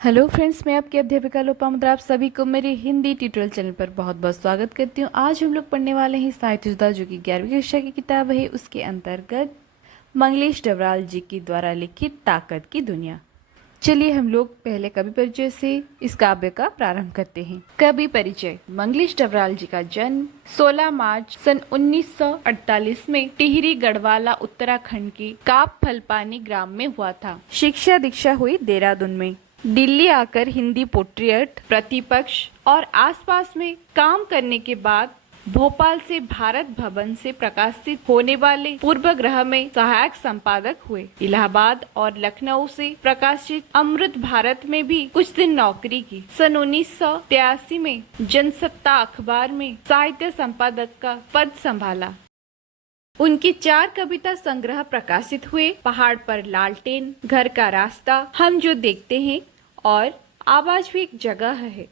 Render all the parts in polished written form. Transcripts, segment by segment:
Hello friends, मैं आपकी अध्यापिका लोपामुद्रा आप सभी को मेरे हिंदी ट्यूटोरियल चैनल पर बहुत बहुत स्वागत करती हूँ। आज हम लोग पढ़ने वाले हैं साहित्य सुधा, जो कि 11वीं कक्षा की किताब है। उसके अंतर्गत मंगलेश डबराल जी के द्वारा लिखित ताकत की दुनिया। चलिए हम लोग पहले कवि परिचय से इस काव्य का प्रारंभ करते हैं। कवि परिचय। मंगलेश डबराल जी का जन्म 16 मार्च सन 1948 में टिहरी गढ़वाला उत्तराखंड के काप फलपानी ग्राम में हुआ था। शिक्षा दीक्षा हुई देहरादून में। दिल्ली आकर हिंदी पोट्रियट, प्रतिपक्ष और आसपास में काम करने के बाद भोपाल से भारत भवन से प्रकाशित होने वाले पूर्वग्रह में सहायक संपादक हुए। इलाहाबाद और लखनऊ से प्रकाशित अमृत भारत में भी कुछ दिन नौकरी की। सन 1983 में जनसत्ता अखबार में साहित्य संपादक का पद संभाला। उनकी 4 कविता संग्रह प्रकाशित हुए। पहाड़ पर लालटेन, घर का रास्ता, हम जो देखते हैं और आवाज भी एक जगह है।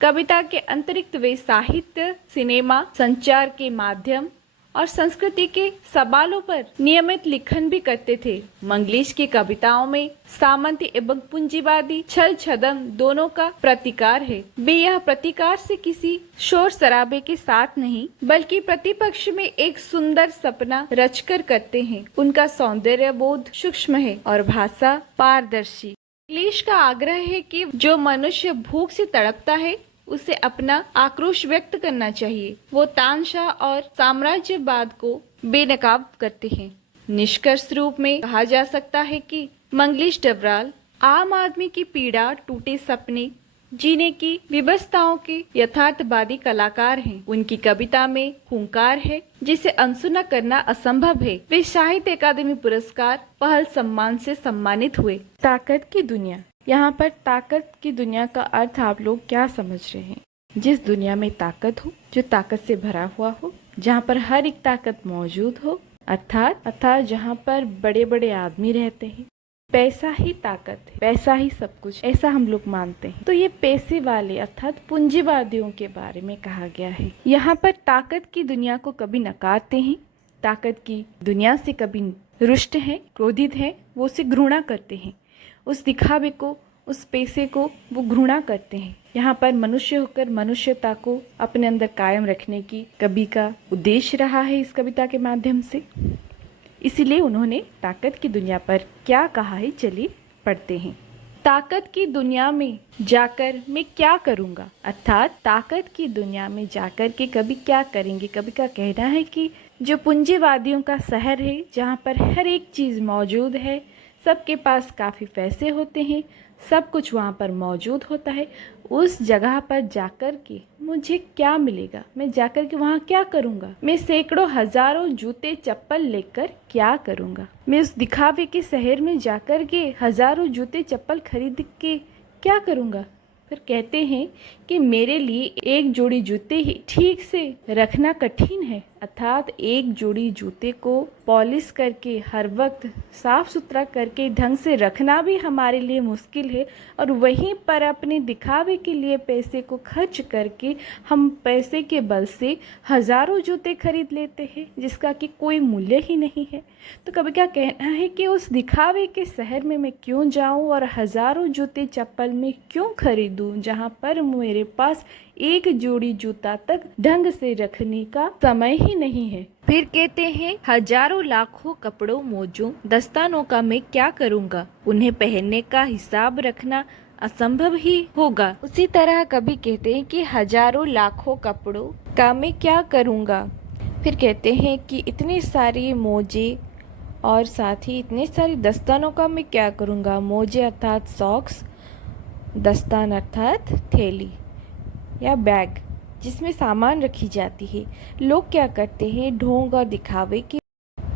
कविता के अतिरिक्त वे साहित्य, सिनेमा, संचार के माध्यम और संस्कृति के सवालों पर नियमित लेखन भी करते थे। मंगलेश की कविताओं में सामंती एवं पूंजीवादी छल छदम दोनों का प्रतिकार है। वे यह प्रतिकार से किसी शोर शराबे के साथ नहीं, बल्कि प्रतिपक्ष में एक सुंदर सपना रचकर करते हैं। उनका सौंदर्य बोध सूक्ष्म है और भाषा पारदर्शी। मंगलेश का आग्रह है कि जो मनुष्य भूख से तड़पता है उसे अपना आक्रोश व्यक्त करना चाहिए। वो तानशाह और साम्राज्यवाद को बेनकाब करते हैं। निष्कर्ष रूप में कहा जा सकता है कि मंगलेश डबराल आम आदमी की पीड़ा, टूटे सपने, जीने की विवशताओं के यथार्थवादी कलाकार हैं। उनकी कविता में हुंकार है जिसे अनसुना करना असंभव है। वे साहित्य अकादमी पुरस्कार पहल सम्मान से सम्मानित हुए। ताकत की दुनिया। यहाँ पर ताकत की दुनिया का अर्थ आप लोग क्या समझ रहे हैं? जिस दुनिया में ताकत हो, जो ताकत से भरा हुआ हो, जहाँ पर हर एक ताकत मौजूद हो, अर्थात जहाँ पर बड़े बड़े आदमी रहते हैं। पैसा ही ताकत है, पैसा ही सब कुछ, ऐसा हम लोग मानते हैं। तो ये पैसे वाले अर्थात पूंजीवादियों के बारे में कहा गया है। यहाँ पर ताकत की दुनिया को कभी नकारते हैं, ताकत की दुनिया से कभी रुष्ट हैं, क्रोधित हैं, वो उसे घृणा करते हैं। उस दिखावे को, उस पैसे को वो घृणा करते हैं। यहाँ पर मनुष्य होकर मनुष्यता को अपने अंदर कायम रखने की कवि का उद्देश्य रहा है इस कविता के माध्यम से। इसीलिए उन्होंने ताकत की दुनिया पर क्या कहा है, चलिए पढ़ते हैं। ताकत की दुनिया में जाकर मैं क्या करूँगा, अर्थात ताकत की दुनिया में जाकर के कवि क्या करेंगे। कवि का कहना है कि जो पूंजीवादियों का शहर है, जहाँ पर हर एक चीज़ मौजूद है, सबके पास काफ़ी पैसे होते हैं, सब कुछ वहाँ पर मौजूद होता है, उस जगह पर जाकर के मुझे क्या मिलेगा, मैं जाकर के वहाँ क्या करूँगा, मैं सैकड़ों हजारों जूते चप्पल लेकर क्या करूँगा, मैं उस दिखावे के शहर में जाकर के हजारों जूते चप्पल खरीद के क्या करूँगा। फिर कहते हैं कि मेरे लिए एक जोड़ी जूते ही ठीक से रखना कठिन है, अर्थात एक जोड़ी जूते को पॉलिश करके हर वक्त साफ सुथरा करके ढंग से रखना भी हमारे लिए मुश्किल है। और वहीं पर अपने दिखावे के लिए पैसे को खर्च करके हम पैसे के बल से हजारों जूते खरीद लेते हैं, जिसका कि कोई मूल्य ही नहीं है। तो कभी क्या कहना है कि उस दिखावे के शहर में मैं क्यों जाऊं और हजारों जूते चप्पल में क्यों खरीदूं, जहां पर मेरे पास एक जोड़ी जूता तक ढंग से रखने का समय ही नहीं है। फिर कहते हैं हजारों लाखों कपड़ों, मोजों, दस्तानों का मैं क्या करूँगा, उन्हें पहनने का हिसाब रखना असंभव ही होगा। उसी तरह कभी कहते हैं कि हजारों लाखों कपड़ों का मैं क्या करूँगा। फिर कहते हैं कि इतने सारे मोजे और साथ ही इतने सारे दस्तानों का मैं क्या करूँगा। मोजे अर्थात सॉक्स, दस्तान अर्थात थैली या बैग जिसमें सामान रखी जाती है। लोग क्या करते हैं, ढोंग और दिखावे के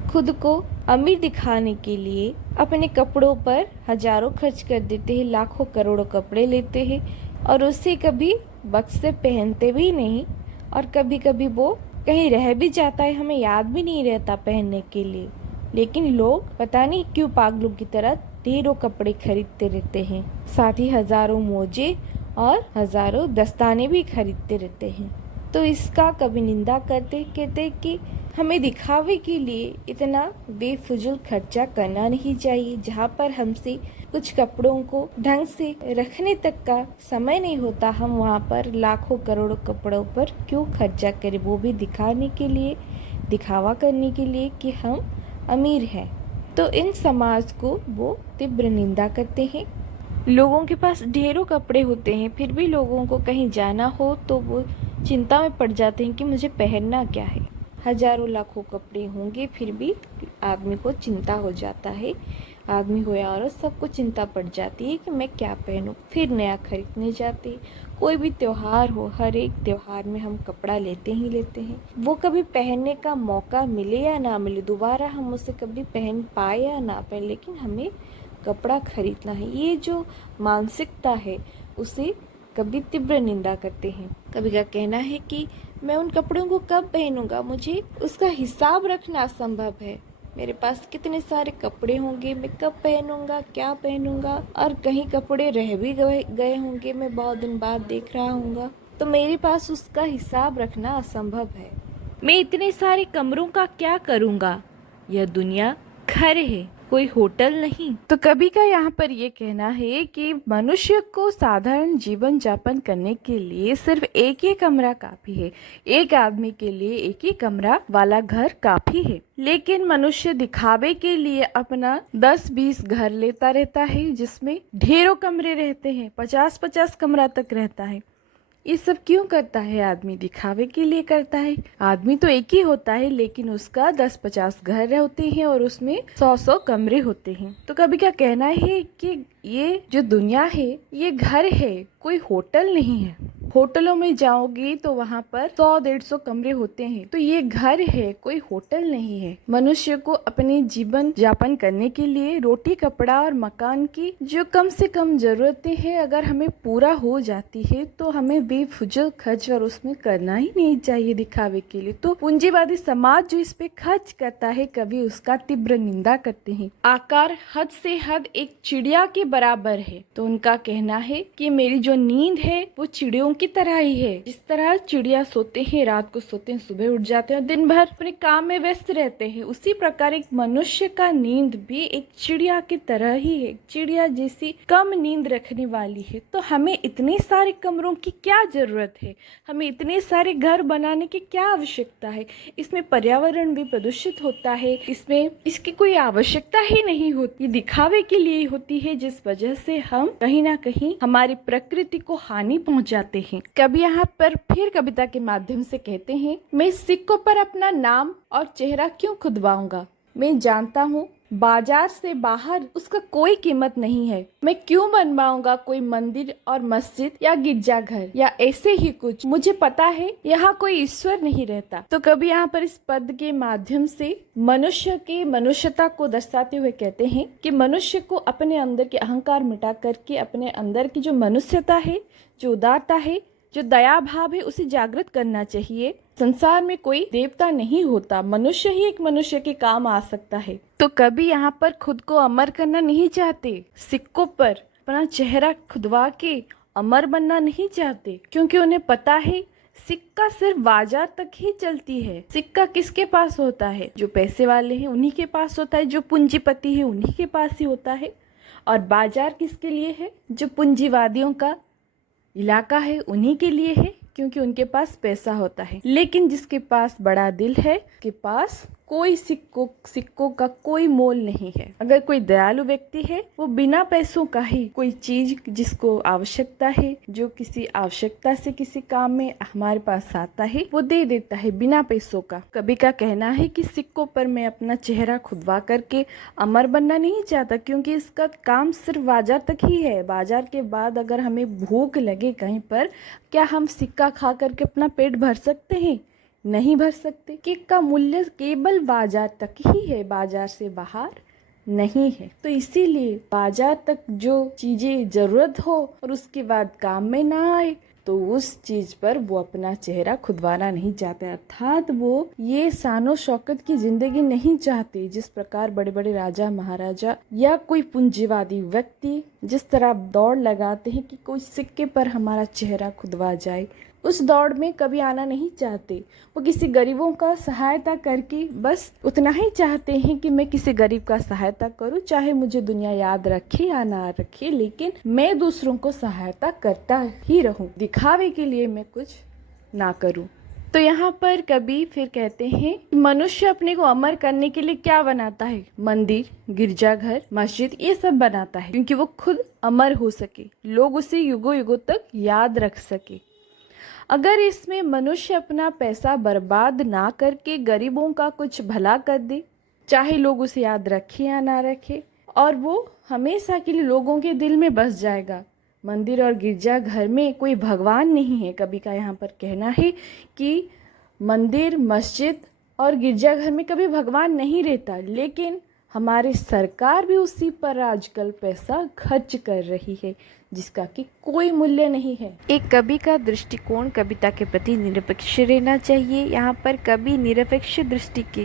खुद को अमीर दिखाने के लिए अपने कपड़ों पर हजारों खर्च कर देते हैं, लाखों करोड़ों कपड़े लेते हैं और उसे कभी वक्त से पहनते भी नहीं, और कभी कभी वो कहीं रह भी जाता है, हमें याद भी नहीं रहता पहनने के लिए। लेकिन लोग पता नहीं क्यों पागलों की तरह ढेरों कपड़े खरीदते रहते हैं, साथ ही हजारों मोजे और हजारों दस्ताने भी खरीदते रहते हैं। तो इसका कभी निंदा करते, कहते कि हमें दिखावे के लिए इतना बेफुजूल खर्चा करना नहीं चाहिए, जहाँ पर हमसे कुछ कपड़ों को ढंग से रखने तक का समय नहीं होता, हम वहाँ पर लाखों करोड़ों कपड़ों पर क्यों खर्चा करें, वो भी दिखाने के लिए, दिखावा करने के लिए कि हम अमीर हैं। तो इन समाज को वो तीव्र निंदा करते हैं। लोगों के पास ढेरों कपड़े होते हैं, फिर भी लोगों को कहीं जाना हो तो वो चिंता में पड़ जाते हैं कि मुझे पहनना क्या है। हजारों लाखों कपड़े होंगे फिर भी आदमी को चिंता हो जाता है, आदमी हो या औरत, सबको चिंता पड़ जाती है कि मैं क्या पहनूं। फिर नया खरीदने जाते। कोई भी त्योहार हो, हर एक त्योहार में हम कपड़ा लेते ही लेते हैं। वो कभी पहनने का मौका मिले या ना मिले, दोबारा हम उसे कभी पहन पाए या ना पाए, लेकिन हमें कपड़ा खरीदना है। ये जो मानसिकता है उसे कभी तीव्र निंदा करते हैं। कभी का कहना है कि मैं उन कपड़ों को कब पहनूंगा, मुझे उसका हिसाब रखना असंभव है। मेरे पास कितने सारे कपड़े होंगे, मैं कब पहनूंगा, क्या पहनूंगा, और कहीं कपड़े रह भी गए होंगे, मैं बहुत दिन बाद देख रहा हूँगा, तो मेरे पास उसका हिसाब रखना असंभव है। मैं इतने सारे कमरों का क्या करूँगा, यह दुनिया घर है, कोई होटल नहीं। तो कवि का यहाँ पर ये कहना है कि मनुष्य को साधारण जीवन यापन करने के लिए सिर्फ एक ही कमरा काफी है, एक आदमी के लिए एक ही कमरा वाला घर काफी है। लेकिन मनुष्य दिखावे के लिए अपना 10-20 घर लेता रहता है, जिसमें ढेरों कमरे रहते हैं, 50-50 कमरा तक रहता है। ये सब क्यों करता है आदमी? दिखावे के लिए करता है। आदमी तो एक ही होता है, लेकिन उसका 10-50 घर होते हैं और उसमें 100-100 कमरे होते हैं। तो कभी क्या कहना है कि ये जो दुनिया है ये घर है, कोई होटल नहीं है। होटलों में जाओगी तो वहाँ पर 100-150 कमरे होते हैं, तो ये घर है, कोई होटल नहीं है। मनुष्य को अपने जीवन यापन करने के लिए रोटी, कपड़ा और मकान की जो कम से कम जरूरतें हैं, अगर हमें पूरा हो जाती है तो हमें बेफुजूल खर्च और उसमें करना ही नहीं चाहिए दिखावे के लिए। तो पूंजीवादी समाज जो इस पे खर्च करता है, कभी उसका तीव्र निंदा करते हैं। आकार हद से हद एक चिड़िया के बराबर है। तो उनका कहना है कि मेरी जो नींद है वो चिड़ियों की तरह ही है। जिस तरह चिड़िया सोते हैं, रात को सोते हैं, सुबह उठ जाते हैं और दिन भर अपने काम में व्यस्त रहते हैं, उसी प्रकार एक मनुष्य का नींद भी एक चिड़िया की तरह ही है। चिड़िया जैसी कम नींद रखने वाली है। तो हमें इतने सारे कमरों की क्या जरूरत है, हमें इतने सारे घर बनाने की क्या आवश्यकता है? इसमें पर्यावरण भी प्रदूषित होता है, इसमें इसकी कोई आवश्यकता ही नहीं होती, दिखावे के लिए होती है, जिस वजह से हम कहीं ना कहीं हमारी प्रकृति को हानि पहुंचाते हैं। कभी यहाँ पर फिर कविता के माध्यम से कहते हैं, मैं सिक्कों पर अपना नाम और चेहरा क्यों खुदवाऊंगा? मैं जानता हूँ बाजार से बाहर उसका कोई कीमत नहीं है। मैं क्यों बनवाऊंगा कोई मंदिर और मस्जिद या गिरजाघर या ऐसे ही कुछ? मुझे पता है यहाँ कोई ईश्वर नहीं रहता। तो कभी यहाँ पर इस पद के माध्यम से मनुष्य की मनुष्यता को दर्शाते हुए कहते हैं कि मनुष्य को अपने अंदर के अहंकार मिटा करके अपने अंदर की जो मनुष्यता है, जो उदारता है, जो दया भाव है, उसे जागृत करना चाहिए। संसार में कोई देवता नहीं होता, मनुष्य ही एक मनुष्य के काम आ सकता है। तो कभी यहाँ पर खुद को अमर करना नहीं चाहते, सिक्कों पर अपना चेहरा खुदवा के अमर बनना नहीं चाहते, क्योंकि उन्हें पता है सिक्का सिर्फ बाजार तक ही चलती है। सिक्का किसके पास होता है? जो पैसे वाले हैं उन्हीं के पास होता है, जो पूंजीपति है उन्हीं के पास ही होता है। और बाजार किसके लिए है? जो पूंजीवादियों का इलाका है उन्हीं के लिए है, क्योंकि उनके पास पैसा होता है। लेकिन जिसके पास बड़ा दिल है, के पास कोई सिक्कों का कोई मोल नहीं है। अगर कोई दयालु व्यक्ति है, वो बिना पैसों का ही कोई चीज जिसको आवश्यकता है, जो किसी आवश्यकता से किसी काम में हमारे पास आता है, वो दे देता है बिना पैसों का। कभी का कहना है कि सिक्कों पर मैं अपना चेहरा खुदवा करके अमर बनना नहीं चाहता, क्योंकि इसका काम सिर्फ बाजार तक ही है। बाजार के बाद अगर हमें भूख लगे कहीं पर, क्या हम सिक्का खा करके अपना पेट भर सकते हैं? नहीं भर सकते। केक का मूल्य केवल बाजार तक ही है, बाजार से बाहर नहीं है। तो इसीलिए बाजार तक जो चीजें जरूरत हो और उसके बाद काम में ना आए, तो उस चीज पर वो अपना चेहरा खुदवाना नहीं चाहते, अर्थात वो ये शानो शौकत की जिंदगी नहीं चाहते। जिस प्रकार बड़े बड़े राजा महाराजा या कोई पूंजीवादी व्यक्ति जिस तरह दौड़ लगाते हैं कि कोई सिक्के पर हमारा चेहरा खुदवा जाए, उस दौड़ में कभी आना नहीं चाहते। वो किसी गरीबों का सहायता करके बस उतना ही चाहते हैं कि मैं किसी गरीब का सहायता करूं, चाहे मुझे दुनिया याद रखे या ना रखे, लेकिन मैं दूसरों को सहायता करता ही रहूं, दिखावे के लिए मैं कुछ ना करूं। तो यहाँ पर कवि फिर कहते हैं, मनुष्य अपने को अमर करने के लिए क्या बनाता है? मंदिर, गिरजाघर, मस्जिद, ये सब बनाता है क्योंकि वो खुद अमर हो सके, लोग उसे युगों युगों तक याद रख सके। अगर इसमें मनुष्य अपना पैसा बर्बाद ना करके गरीबों का कुछ भला कर दे, चाहे लोग उसे याद रखे या ना रखे, और वो हमेशा के लिए लोगों के दिल में बस जाएगा। मंदिर और गिरजाघर में कोई भगवान नहीं है। कवि का यहाँ पर कहना है कि मंदिर, मस्जिद और गिरजाघर में कभी भगवान नहीं रहता, लेकिन हमारी सरकार भी उसी पर आजकल पैसा खर्च कर रही है जिसका कि कोई मूल्य नहीं है। एक कवि का दृष्टिकोण कविता के प्रति निरपेक्ष रहना चाहिए। यहाँ पर कवि निरपेक्ष दृष्टि के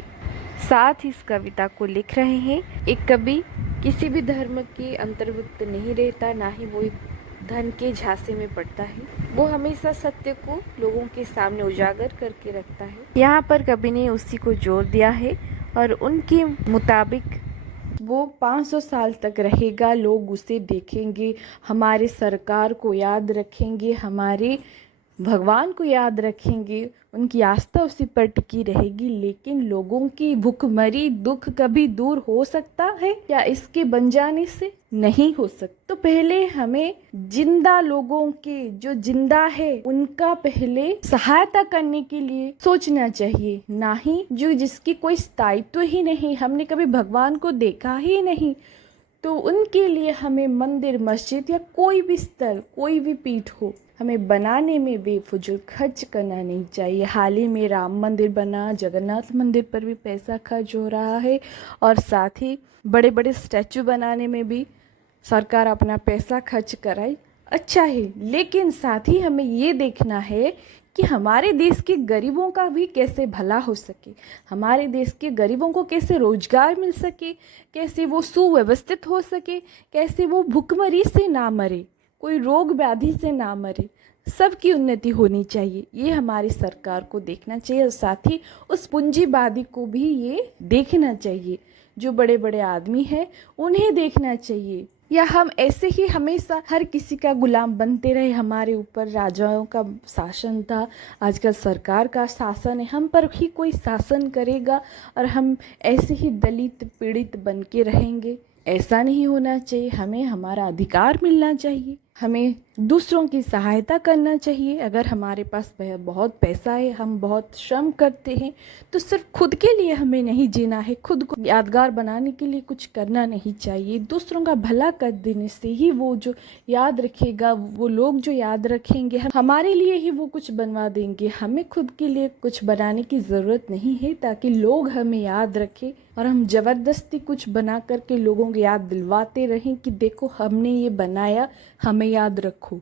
साथ इस कविता को लिख रहे हैं। एक कवि किसी भी धर्म के अंतर्भुक्त नहीं रहता, ना ही वो धन के झांसे में पड़ता है। वो हमेशा सत्य को लोगों के सामने उजागर करके रखता है। यहाँ पर कवि ने उसी को जोर दिया है और उनके मुताबिक वो 500 साल तक रहेगा, लोग उसे देखेंगे, हमारे सरकार को याद रखेंगे, हमारे भगवान को याद रखेंगे, उनकी आस्था उसी पर टिकी रहेगी। लेकिन लोगों की भूखमरी, दुख कभी दूर हो सकता है या इसके बन जाने से? नहीं हो सकता। तो पहले हमें जिंदा लोगों के, जो जिंदा है, उनका पहले सहायता करने के लिए सोचना चाहिए, ना ही जो जिसकी कोई स्थायित्व ही नहीं, हमने कभी भगवान को देखा ही नहीं, तो उनके लिए हमें मंदिर, मस्जिद या कोई भी स्थल, कोई भी पीठ हो, हमें बनाने में बेफजूल खर्च करना नहीं चाहिए। हाल ही में राम मंदिर बना, जगन्नाथ मंदिर पर भी पैसा खर्च हो रहा है, और साथ ही बड़े बड़े स्टैचू बनाने में भी सरकार अपना पैसा खर्च कराई, अच्छा है। लेकिन साथ ही हमें ये देखना है कि हमारे देश के गरीबों का भी कैसे भला हो सके, हमारे देश के गरीबों को कैसे रोजगार मिल सके, कैसे वो सुव्यवस्थित हो सके, कैसे वो भूखमरी से ना मरे, कोई रोग व्याधि से ना मरे, सबकी उन्नति होनी चाहिए। ये हमारी सरकार को देखना चाहिए, और साथ ही उस पूंजीवादी को भी ये देखना चाहिए, जो बड़े बड़े आदमी हैं उन्हें देखना चाहिए। या हम ऐसे ही हमेशा हर किसी का गुलाम बनते रहे? हमारे ऊपर राजाओं का शासन था, आजकल सरकार का शासन है, हम पर ही कोई शासन करेगा और हम ऐसे ही दलित पीड़ित बन के रहेंगे? ऐसा नहीं होना चाहिए। हमें हमारा अधिकार मिलना चाहिए, हमें दूसरों की सहायता करना चाहिए। अगर हमारे पास बहुत पैसा है, हम बहुत श्रम करते हैं, तो सिर्फ खुद के लिए हमें नहीं जीना है, खुद को यादगार बनाने के लिए कुछ करना नहीं चाहिए। दूसरों का भला कर देने से ही वो जो याद रखेगा, वो लोग जो याद रखेंगे, हमारे लिए ही वो कुछ बनवा देंगे। हमें खुद के लिए कुछ बनाने की ज़रूरत नहीं है ताकि लोग हमें याद रखें और हम ज़बरदस्ती कुछ बना करके लोगों को याद दिलवाते रहें कि देखो हमने ये बनाया, हमें याद रखो।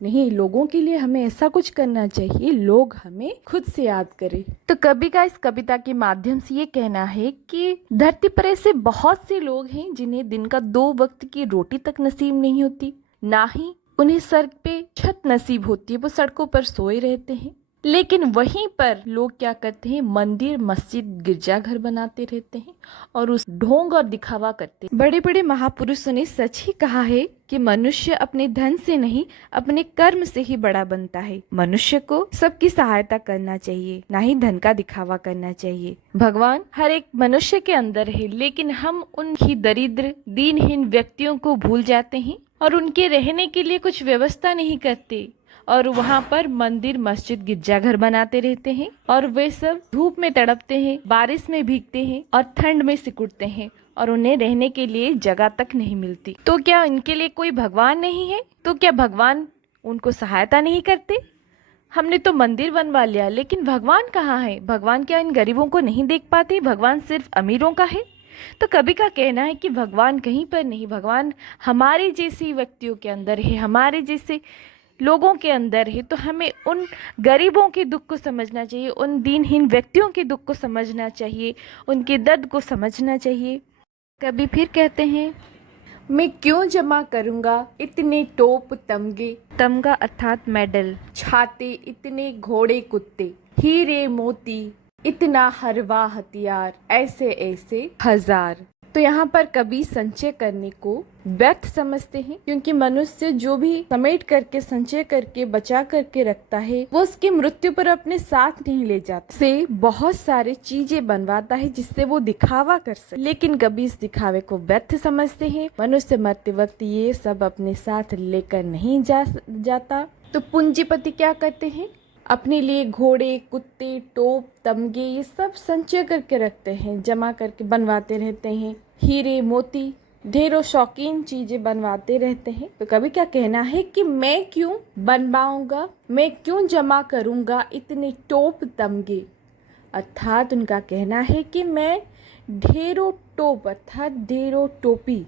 नहीं, लोगों के लिए हमें ऐसा कुछ करना चाहिए, लोग हमें खुद से याद करें। तो कवि का इस कविता के माध्यम से ये कहना है कि धरती पर ऐसे बहुत से लोग हैं जिन्हें दिन का 2 वक्त की रोटी तक नसीब नहीं होती, ना ही उन्हें सर पे छत नसीब होती है, वो सड़कों पर सोए रहते हैं। लेकिन वहीं पर लोग क्या करते हैं, मंदिर, मस्जिद, गिरजाघर बनाते रहते हैं और उस ढोंग और दिखावा करते हैं। बड़े बड़े महापुरुषों ने सच ही कहा है कि मनुष्य अपने धन से नहीं, अपने कर्म से ही बड़ा बनता है। मनुष्य को सबकी सहायता करना चाहिए, ना ही धन का दिखावा करना चाहिए। भगवान हर एक मनुष्य के अंदर है, लेकिन हम उनकी दरिद्र, दीनहीन व्यक्तियों को भूल जाते हैं और उनके रहने के लिए कुछ व्यवस्था नहीं करते, और वहाँ पर मंदिर, मस्जिद, गिरजाघर बनाते रहते हैं और वे सब धूप में तड़पते हैं, बारिश में भीगते हैं और ठंड में सिकुड़ते हैं और उन्हें रहने के लिए जगह तक नहीं मिलती। तो क्या इनके लिए कोई भगवान नहीं है? तो क्या भगवान उनको सहायता नहीं करते? हमने तो मंदिर बनवा लिया, लेकिन भगवान कहाँ है? भगवान क्या इन गरीबों को नहीं देख पाते? भगवान सिर्फ अमीरों का है? तो कवि का कहना है कि भगवान कहीं पर नहीं, भगवान हमारे जैसे व्यक्तियों के अंदर है, हमारे जैसे लोगों के अंदर है। तो हमें उन गरीबों के दुख को समझना चाहिए, उन दीनहीन व्यक्तियों के दुख को समझना चाहिए, उनके दर्द को समझना चाहिए। कभी फिर कहते हैं, मैं क्यों जमा करूंगा इतने टोप तमगे, तमगा अर्थात मेडल, छाते इतने घोड़े कुत्ते, हीरे मोती इतना हरवा हथियार, ऐसे ऐसे हजार। तो यहाँ पर कवि संचय करने को व्यर्थ समझते हैं, क्योंकि मनुष्य जो भी समेट करके संचय करके बचा करके रखता है वो उसकी मृत्यु पर अपने साथ नहीं ले जाता, से बहुत सारे चीजें बनवाता है जिससे वो दिखावा कर सके, लेकिन कभी इस दिखावे को व्यर्थ समझते हैं। मनुष्य मरते वक्त ये सब अपने साथ लेकर नहीं जाता। तो पूंजीपति क्या करते हैं, अपने लिए घोड़े कुत्ते टोप तमगे ये सब संचय करके रखते हैं, जमा करके बनवाते रहते हैं, हीरे मोती ढेरों शौकीन चीजें बनवाते रहते हैं। तो कभी क्या कहना है कि मैं क्यों बनवाऊंगा, मैं क्यों जमा करूंगा इतने टोप तमगे, अर्थात उनका कहना है कि मैं ढेरों टोप अर्थात ढेरों टोपी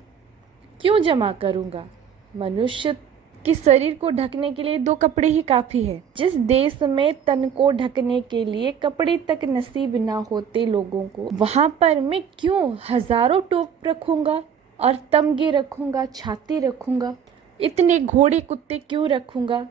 क्यों जमा करूंगा। मनुष्य कि शरीर को ढकने के लिए 2 कपड़े ही काफी है। जिस देश में तन को ढकने के लिए कपड़े तक नसीब ना होते लोगों को, वहां पर मैं क्यों हजारों टोप रखूंगा और तमगे रखूंगा, छाती रखूंगा, इतने घोड़े कुत्ते क्यों रखूंगा,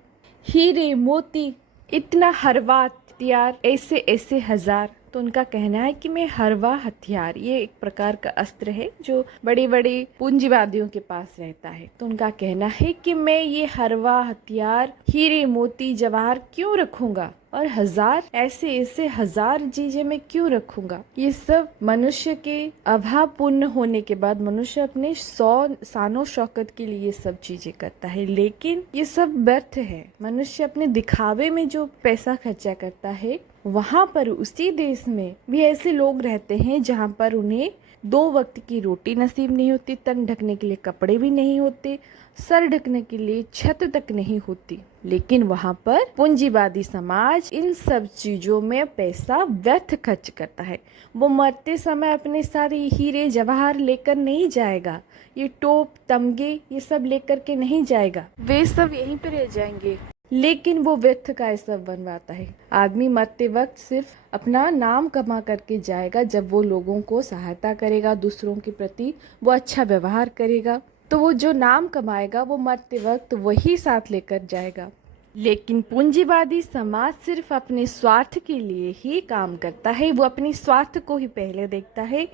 हीरे मोती इतना हरवा हथियार, ऐसे ऐसे हजार। तो उनका कहना है कि मैं हरवा हथियार, ये एक प्रकार का अस्त्र है जो बड़े बड़े पूंजीवादियों के पास रहता है। तो उनका कहना है कि मैं ये हरवा हथियार हीरे मोती जवाहर क्यों रखूंगा और हजार ऐसे ऐसे हजार चीजें मैं क्यों रखूंगा। ये सब मनुष्य के अभाव पूर्ण होने के बाद मनुष्य अपने 100 शानो शौकत के लिए ये सब चीजें करता है, लेकिन ये सब व्यर्थ है। मनुष्य अपने दिखावे में जो पैसा खर्चा करता है, वहां पर उसी देश में भी ऐसे लोग रहते हैं जहां पर उन्हें 2 वक्त की रोटी नसीब नहीं होती, तन ढकने के लिए कपड़े भी नहीं होते, सर ढकने के लिए छत तक नहीं होती, लेकिन वहां पर पूंजीवादी समाज इन सब चीजों में पैसा व्यर्थ खर्च करता है। वो मरते समय अपने साथ ये हीरे जवाहर लेकर नहीं जाएगा, ये टोप तमगे ये सब लेकर के नहीं जाएगा, वे सब यहीं पे रह जाएंगे, लेकिन वो व्यर्थ का ये सब बनवाता है। आदमी मरते वक्त सिर्फ अपना नाम कमा करके जाएगा, जब वो लोगों को सहायता करेगा, दूसरों के प्रति वो अच्छा व्यवहार करेगा, तो वो जो नाम कमाएगा वो मरते वक्त वही साथ लेकर जाएगा। लेकिन पूंजीवादी समाज सिर्फ अपने स्वार्थ के लिए ही काम करता है, वो अपने स्वार्थ को ही पहले देखता है।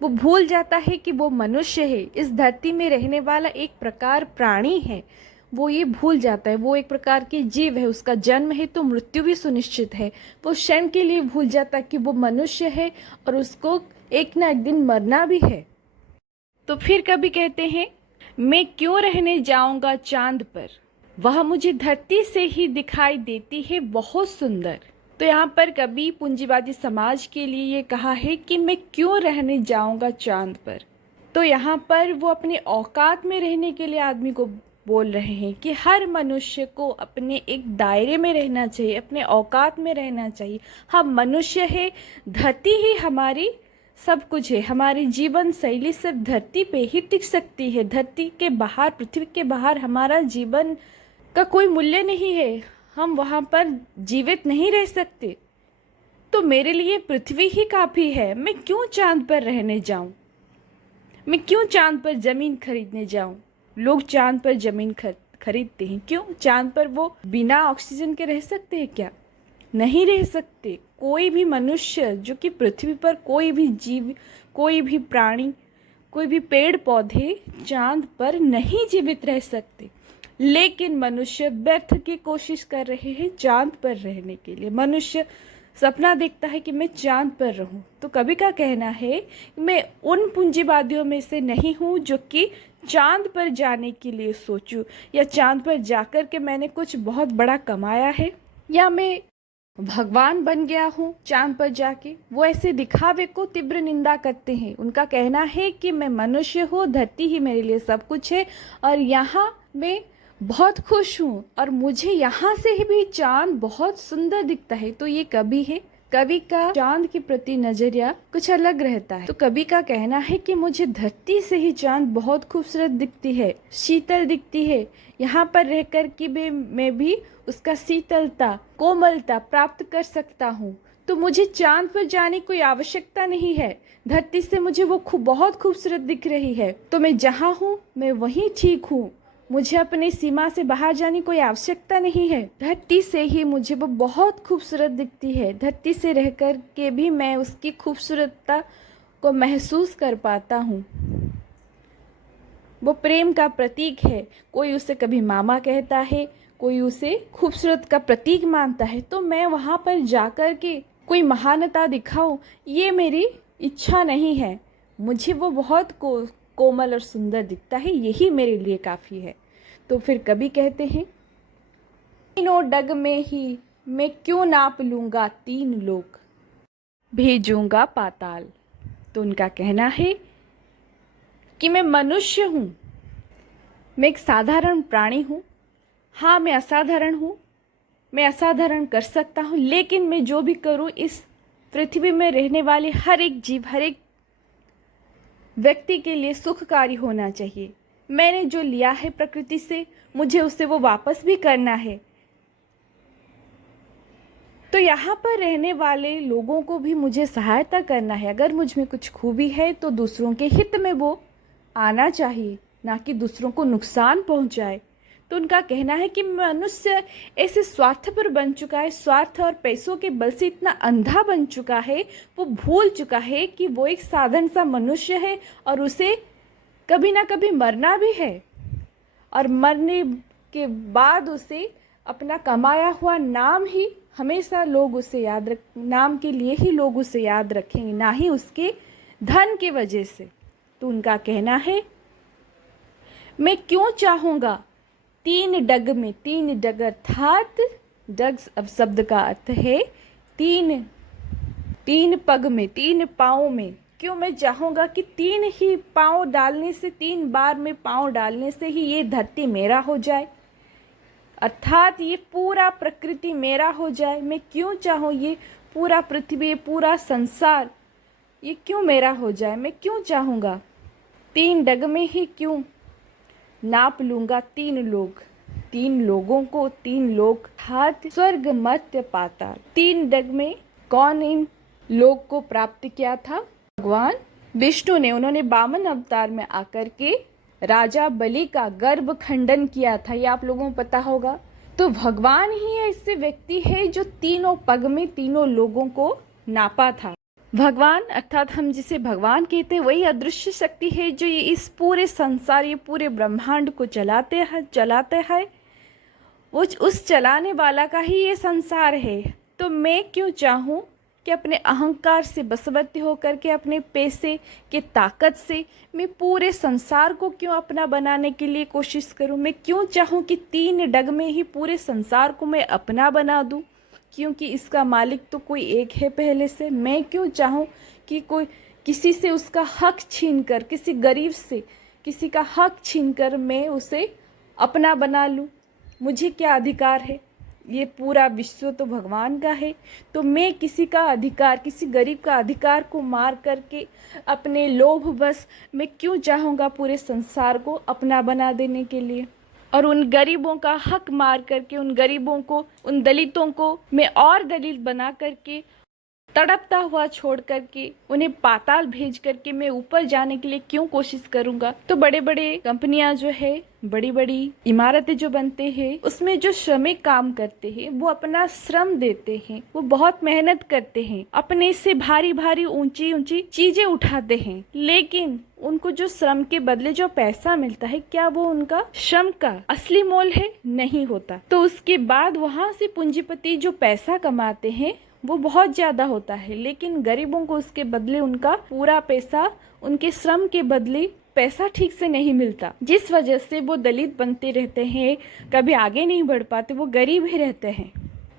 वो भूल जाता है कि वो मनुष्य है, इस धरती में रहने वाला एक प्रकार प्राणी है, वो ये भूल जाता है। वो एक प्रकार की जीव है, उसका जन्म है तो मृत्यु भी सुनिश्चित है। वो क्षण के लिए भूल जाता है कि वो मनुष्य है और उसको एक ना एक दिन मरना भी है। तो फिर कभी कहते हैं, मैं क्यों रहने जाऊंगा चांद पर, वह मुझे धरती से ही दिखाई देती है बहुत सुंदर। तो यहाँ पर कभी पूंजीवादी समाज के लिए ये कहा है कि मैं क्यों रहने जाऊंगा चांद पर। तो यहाँ पर वो अपने औकात में रहने के लिए आदमी को बोल रहे हैं कि हर मनुष्य को अपने एक दायरे में रहना चाहिए, अपने औकात में रहना चाहिए। हम मनुष्य है, धरती ही हमारी सब कुछ है, हमारी जीवन शैली सिर्फ धरती पे ही टिक सकती है। धरती के बाहर, पृथ्वी के बाहर हमारा जीवन का कोई मूल्य नहीं है, हम वहाँ पर जीवित नहीं रह सकते। तो मेरे लिए पृथ्वी ही काफ़ी है, मैं क्यों चांद पर रहने जाऊं, मैं क्यों चांद पर ज़मीन खरीदने जाऊं। लोग चांद पर ज़मीन खरीदते हैं, क्यों? चांद पर वो बिना ऑक्सीजन के रह सकते हैं क्या? नहीं रह सकते। कोई भी मनुष्य जो कि पृथ्वी पर, कोई भी जीव, कोई भी प्राणी, कोई भी पेड़ पौधे चांद पर नहीं जीवित रह सकते। लेकिन मनुष्य व्यर्थ की कोशिश कर रहे हैं चांद पर रहने के लिए। मनुष्य सपना देखता है कि मैं चांद पर रहूं। तो कभी का कहना है, मैं उन पूंजीवादियों में से नहीं हूं जो कि चांद पर जाने के लिए सोचूं, या चांद पर जाकर के मैंने कुछ बहुत बड़ा कमाया है, या मैं भगवान बन गया हूँ चांद पर जाके। वो ऐसे दिखावे को तीव्र निंदा करते हैं। उनका कहना है कि मैं मनुष्य हूँ, धरती ही मेरे लिए सब कुछ है और यहाँ मैं बहुत खुश हूँ और मुझे यहाँ से ही भी चांद बहुत सुंदर दिखता है। तो ये कवि है, कवि का चांद के प्रति नजरिया कुछ अलग रहता है। तो कवि का कहना है कि मुझे धरती से ही चांद बहुत खूबसूरत दिखती है, शीतल दिखती है। यहाँ पर रहकर कि मैं भी उसका शीतलता, कोमलता प्राप्त कर सकता हूँ। तो मुझे चांद पर जाने की कोई आवश्यकता नहीं है। धरती से मुझे वो बहुत खूबसूरत दिख रही है, तो मैं जहाँ हूँ मैं वहीं ठीक हूँ। मुझे अपनी सीमा से बाहर जाने की कोई आवश्यकता नहीं है। धरती से ही मुझे वो बहुत खूबसूरत दिखती है। धरती से रह कर के भी मैं उसकी खूबसूरतता को महसूस कर पाता हूँ। वो प्रेम का प्रतीक है। कोई उसे कभी मामा कहता है, कोई उसे खूबसूरत का प्रतीक मानता है। तो मैं वहाँ पर जाकर के कोई महानता दिखाऊं, ये मेरी इच्छा नहीं है। मुझे वो बहुत कोमल और सुंदर दिखता है, यही मेरे लिए काफ़ी है। तो फिर कवि कहते हैं, तीनों डग में ही मैं क्यों नाप लूँगा 3 लोग, भेजूँगा पाताल। तो उनका कहना है कि मैं मनुष्य हूँ, मैं एक साधारण प्राणी हूँ। हाँ, मैं असाधारण हूँ, मैं असाधारण कर सकता हूँ, लेकिन मैं जो भी करूँ इस पृथ्वी में रहने वाले हर एक जीव, हर एक व्यक्ति के लिए सुखकारी होना चाहिए। मैंने जो लिया है प्रकृति से, मुझे उसे वो वापस भी करना है। तो यहाँ पर रहने वाले लोगों को भी मुझे सहायता करना है। अगर मुझ में कुछ खूबी है तो दूसरों के हित में वो आना चाहिए, ना कि दूसरों को नुकसान पहुँचाए। तो उनका कहना है कि मनुष्य ऐसे स्वार्थपर बन चुका है, स्वार्थ और पैसों के बल से इतना अंधा बन चुका है, वो भूल चुका है कि वो एक साधारण सा मनुष्य है और उसे कभी ना कभी मरना भी है। और मरने के बाद उसे अपना कमाया हुआ नाम ही हमेशा लोग उसे नाम के लिए ही लोग उसे याद रखेंगे, ना ही उसके धन की वजह से। तो उनका कहना है, मैं क्यों चाहूँगा 3 डग में, 3 डग अर्थात डग अब शब्द का अर्थ है 3 पग में, 3 पाँव में। क्यों मैं चाहूँगा कि 3 ही पाँव डालने से, 3 बार में पाँव डालने से ही ये धरती मेरा हो जाए, अर्थात ये पूरा प्रकृति मेरा हो जाए। मैं क्यों चाहूँ ये पूरा पृथ्वी, ये पूरा संसार, ये क्यों मेरा हो जाए। मैं क्यों चाहूँगा 3 डग में ही क्यों नाप लूँगा 3 लोग, 3 लोगों को, 3 लोग हाथ स्वर्ग मर्त्य पाताल। 3 डग में कौन इन लोग को प्राप्त किया था? भगवान विष्णु ने। उन्होंने वामन अवतार में आकर के राजा बलि का गर्भ खंडन किया था, ये आप लोगों को पता होगा। तो भगवान ही ऐसे व्यक्ति है जो तीनों पग में तीनों लोगों को नापा था। भगवान अर्थात हम जिसे भगवान कहते हैं, वही अदृश्य शक्ति है जो ये इस पूरे संसार, ये पूरे ब्रह्मांड को चलाते हैं। वो उस चलाने वाला का ही ये संसार है। तो मैं क्यों चाहूँ कि अपने अहंकार से बशवर्ती होकर के, अपने पैसे के ताकत से मैं पूरे संसार को क्यों अपना बनाने के लिए कोशिश करूं। मैं क्यों चाहूं कि 3 डग में ही पूरे संसार को मैं अपना बना दूं, क्योंकि इसका मालिक तो कोई एक है पहले से। मैं क्यों चाहूं कि कोई किसी से उसका हक छीनकर, किसी गरीब से किसी का हक छीनकर मैं उसे अपना बना लूं। मुझे क्या अधिकार है? ये पूरा विश्व तो भगवान का है। तो मैं किसी का अधिकार, किसी गरीब का अधिकार को मार करके अपने लोभ बस मैं क्यों चाहूँगा पूरे संसार को अपना बना देने के लिए। और उन गरीबों का हक मार करके, उन गरीबों को, उन दलितों को मैं और दलित बना करके, तड़पता हुआ छोड़ करके उन्हें पाताल भेज करके मैं ऊपर जाने के लिए क्यों कोशिश करूंगा। तो बड़े बड़े कंपनियां जो है, बड़ी बड़ी इमारतें जो बनते हैं, उसमें जो श्रमिक काम करते हैं वो अपना श्रम देते हैं, वो बहुत मेहनत करते हैं, अपने से भारी भारी ऊंची ऊंची चीजें उठाते हैं, लेकिन उनको जो श्रम के बदले जो पैसा मिलता है, क्या वो उनका श्रम का असली मोल है? नहीं होता। तो उसके बाद वहां से पूंजीपति जो पैसा कमाते हैं वो बहुत ज्यादा होता है, लेकिन गरीबों को उसके बदले उनका पूरा पैसा, उनके श्रम के बदले पैसा ठीक से नहीं मिलता, जिस वजह से वो दलित बनते रहते हैं, कभी आगे नहीं बढ़ पाते, वो गरीब ही रहते हैं।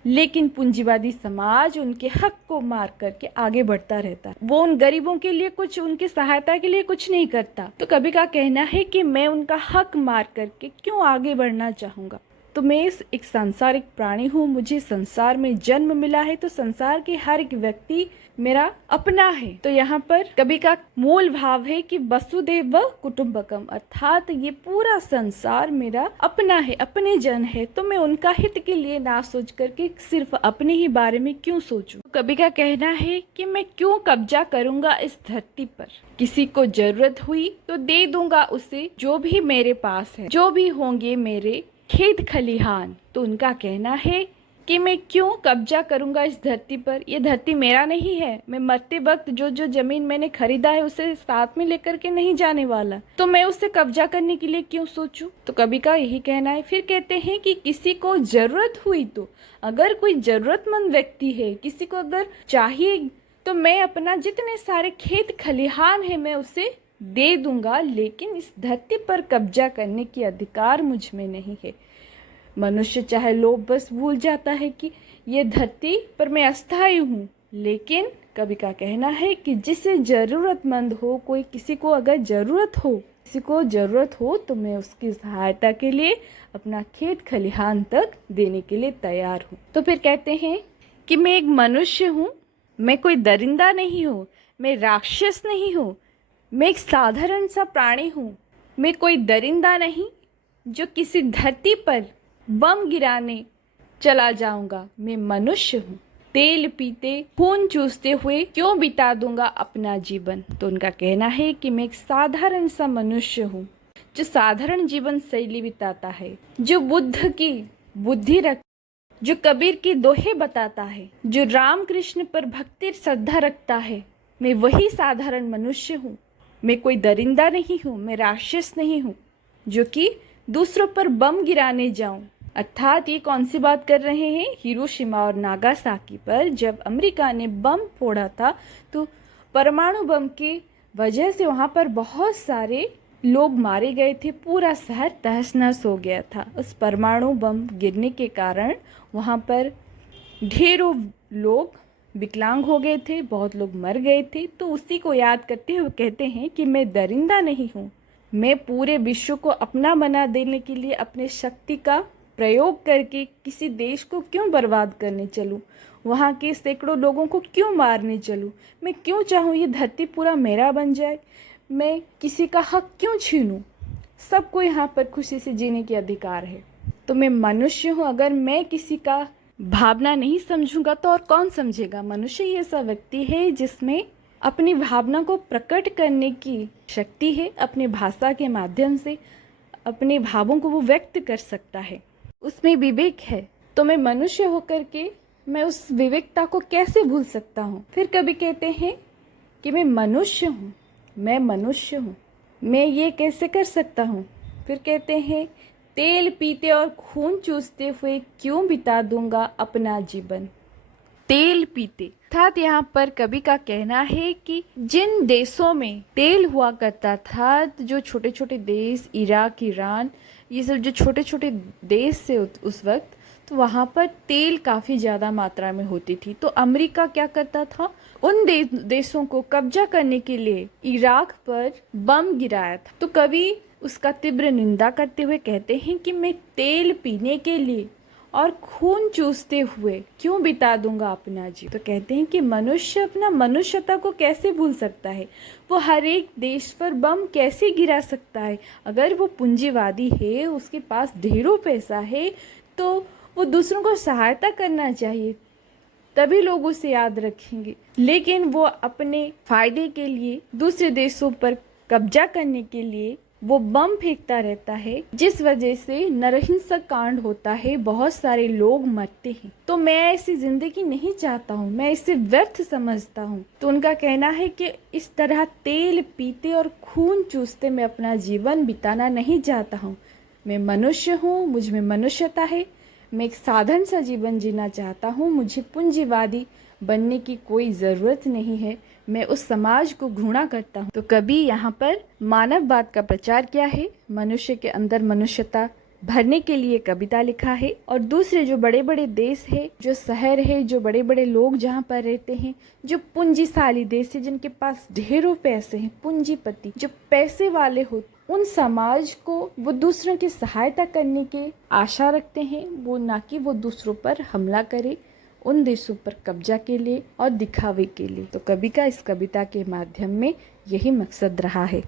लेकिन पूंजीवादी समाज उनके हक को मार करके आगे बढ़ता रहता है। वो उन गरीबों के लिए कुछ, उनकी सहायता के लिए कुछ नहीं करता। तो कभी का कहना है कि मैं उनका हक मार करके क्यों आगे बढ़ना चाहूंगा। तो मैं एक सांसारिक प्राणी हूँ, मुझे संसार में जन्म मिला है, तो संसार के हर एक व्यक्ति मेरा अपना है। तो यहाँ पर कवि का मूल भाव है कि वसुदेव कुटुंबकम, अर्थात ये पूरा संसार मेरा अपना है, अपने जन है, तो मैं उनका हित के लिए ना सोच करके सिर्फ अपने ही बारे में क्यों सोचूं। तो कवि का कहना है कि मैं क्यों कब्जा करूंगा इस धरती पर, किसी को जरूरत हुई तो दे दूंगा उसे जो भी मेरे पास है, जो भी होंगे मेरे खेत खलिहान। तो उनका कहना है कि मैं क्यों कब्जा करूंगा इस धरती पर, ये धरती मेरा नहीं है। मैं मरते वक्त जो जो जमीन मैंने खरीदा है उसे साथ में लेकर के नहीं जाने वाला, तो मैं उसे कब्जा करने के लिए क्यों सोचूं। तो कवि का यही कहना है। फिर कहते हैं कि किसी को जरूरत हुई तो, अगर कोई जरूरतमंद व्यक्ति है, किसी को अगर चाहिए, तो मैं अपना जितने सारे खेत खलिहान है मैं उसे दे दूंगा, लेकिन इस धरती पर कब्जा करने की अधिकार मुझ में नहीं है। मनुष्य चाहे लोभ बस भूल जाता है कि ये धरती पर मैं अस्थायी हूँ, लेकिन कवि का कहना है कि जिसे जरूरतमंद हो, कोई किसी को अगर जरूरत हो, किसी को जरूरत हो तो मैं उसकी सहायता के लिए अपना खेत खलिहान तक देने के लिए तैयार हूँ। तो फिर कहते हैं कि मैं एक मनुष्य हूँ, मैं कोई दरिंदा नहीं हूँ, मैं राक्षस नहीं हूँ, मैं एक साधारण सा प्राणी हूँ, मैं कोई दरिंदा नहीं जो किसी धरती पर बम गिराने चला जाऊंगा। मैं मनुष्य हूँ, तेल पीते खून चूसते हुए क्यों बिता दूंगा अपना जीवन। तो उनका कहना है कि मैं एक साधारण सा मनुष्य हूँ जो साधारण जीवन शैली बिताता है, जो बुद्ध की बुद्धि रख, जो कबीर की दोहे बताता है, जो राम कृष्ण पर भक्ति श्रद्धा रखता है। मैं वही साधारण मनुष्य हूँ, मैं कोई दरिंदा नहीं हूँ, मैं राक्षस नहीं हूँ जो कि दूसरों पर बम गिराने जाऊं। अर्थात ये कौन सी बात कर रहे हैं, हिरोशिमा और नागासाकी पर जब अमेरिका ने बम फोड़ा था, तो परमाणु बम की वजह से वहाँ पर बहुत सारे लोग मारे गए थे, पूरा शहर तहस नहस हो गया था। उस परमाणु बम गिरने के कारण वहाँ पर ढेरों लोग विकलांग हो गए थे, बहुत लोग मर गए थे। तो उसी को याद करते हुए कहते हैं कि मैं दरिंदा नहीं हूँ, मैं पूरे विश्व को अपना बना देने के लिए अपने शक्ति का प्रयोग करके किसी देश को क्यों बर्बाद करने चलूं, वहाँ के सैकड़ों लोगों को क्यों मारने चलूं। मैं क्यों चाहूँ ये धरती पूरा मेरा बन जाए, मैं किसी का हक क्यों छीनूं। सबको यहाँ पर खुशी से जीने की अधिकार है। तो मैं मनुष्य हूँ, अगर मैं किसी का भावना नहीं समझूंगा तो और कौन समझेगा। मनुष्य ही ऐसा व्यक्ति है जिसमें अपनी भावना को प्रकट करने की शक्ति है, अपने भाषा के माध्यम से अपने भावों को वो व्यक्त कर सकता है, उसमें विवेक है। तो मैं मनुष्य होकर के मैं उस विवेकता को कैसे भूल सकता हूँ। फिर कभी कहते हैं कि मैं मनुष्य हूँ, मैं मनुष्य हूँ, मैं ये कैसे कर सकता हूँ। फिर कहते हैं तेल पीते और खून चूसते हुए क्यों बिता दूंगा अपना जीवन। तेल पीते अर्थात यहाँ पर कवि का कहना है कि जिन देशों में तेल हुआ करता था, जो छोटे छोटे देश, इराक, ईरान, ये सब जो छोटे छोटे देश से उस वक्त, तो वहाँ पर तेल काफ़ी ज़्यादा मात्रा में होती थी। तो अमेरिका क्या करता था, उन देशों को कब्जा करने के लिए इराक पर बम गिराया था। तो कवि उसका तीव्र निंदा करते हुए कहते हैं कि मैं तेल पीने के लिए और खून चूसते हुए क्यों बिता दूंगा अपना जीवन। तो कहते हैं कि मनुष्य अपना मनुष्यता को कैसे भूल सकता है, वो हर एक देश पर बम कैसे गिरा सकता है। अगर वो पूंजीवादी है, उसके पास ढेरों पैसा है, तो वो दूसरों को सहायता करना चाहिए, तभी लोग उसे याद रखेंगे। लेकिन वो अपने फायदे के लिए दूसरे देशों पर कब्जा करने के लिए वो बम फेंकता रहता है, जिस वजह से नरहिंसक कांड होता है, बहुत सारे लोग मरते हैं। तो मैं ऐसी जिंदगी नहीं चाहता हूँ, मैं इसे व्यर्थ समझता हूँ। तो उनका कहना है कि इस तरह तेल पीते और खून चूसते मैं अपना जीवन बिताना नहीं चाहता हूँ। मैं मनुष्य हूँ, मुझ में मनुष्यता है, मैं एक साधारण सा जीवन जीना चाहता हूँ, मुझे पूंजीवादी बनने की कोई ज़रूरत नहीं है, मैं उस समाज को घृणा करता हूँ। तो कभी यहाँ पर मानववाद का प्रचार किया है, मनुष्य के अंदर मनुष्यता भरने के लिए कविता लिखा है। और दूसरे जो बड़े बड़े देश है, जो शहर है, जो बड़े बड़े लोग जहाँ पर रहते हैं, जो पूंजीशाली देश है, जिनके पास ढेरों पैसे हैं, पूंजीपति जो पैसे वाले हो, उन समाज को वो दूसरों की सहायता करने की आशा रखते हैं, वो ना कि वो दूसरों पर हमला करे, उन देशों पर कब्जा के लिए और दिखावे के लिए। तो कवि का इस कविता के माध्यम में यही मकसद रहा है।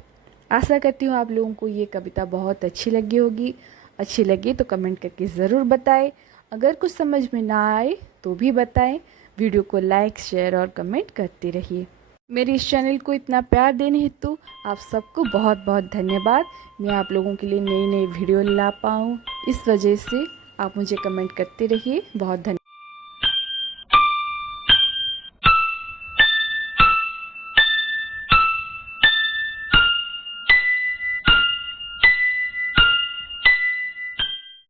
आशा करती हूँ आप लोगों को ये कविता बहुत अच्छी लगी होगी। अच्छी लगी तो कमेंट करके ज़रूर बताएं। अगर कुछ समझ में ना आए तो भी बताएं। वीडियो को लाइक, शेयर और कमेंट करते रहिए। मेरे इस चैनल को इतना प्यार देने हेतु आप सबको बहुत बहुत धन्यवाद। मैं आप लोगों के लिए नई नई वीडियो ला पाऊँ, इस वजह से आप मुझे कमेंट करते रहिए। बहुत धन्यवाद।